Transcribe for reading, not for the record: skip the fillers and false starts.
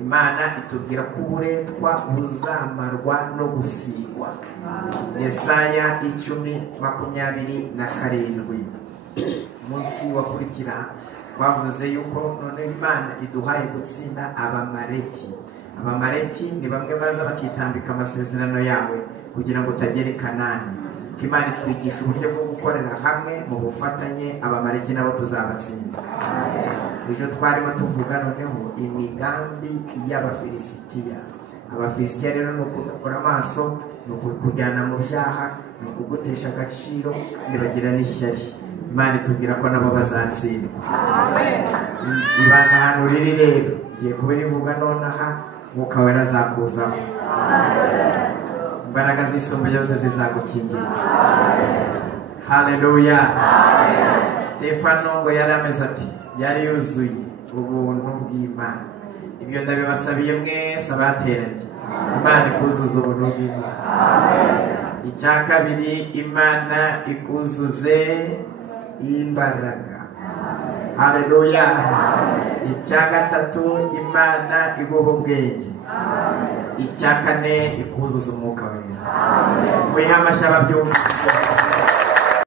Imana itubwira ko uburetwa buzamarwa no gusigwa. Yesaya 10:27. Munsi wakurikira bavuze yuko none Imana iduhaye gutsinda abamaleki. Abamaleki ni bamwe baza bakitambika amasezerano yawe kugira ngo utagere Kanani. Imana itwigisha uburyo bwo gukorera hamwe mu bufatanye, abamaleki nabo tuzabatsinda. Ejo twarimo tuvuga noneho imigambi y'Abafilisitiya. Abafilisitiya rero ni ukugukora amaso, ni ukujyana mu byaha, ni ukugutesha agaciro, nibagira n'ishyari. Imana itubwira ko nabo bazatsindwa. Ibanga ahantu riri rero ngiye kubirivuga nonaha, Mwuka Wera azakuzaho. Imbaraga z'isumba yose zizagukingiriza. Haleluya. Stefano ngo yari ameze ati, yari yuzuye ubuntu bw'Imana. Ibyo ndabibasabiye mwese abateranye, Imana ikuzuza ubuntu bw'Imana. Icya kabiri, Imana ikuzuze imbaraga. Haleluya. Icya gatatu, Imana iguha ubwenge. Icya kane, ikuzuza Umwuka Wera. Wiha amashyi ababyumva.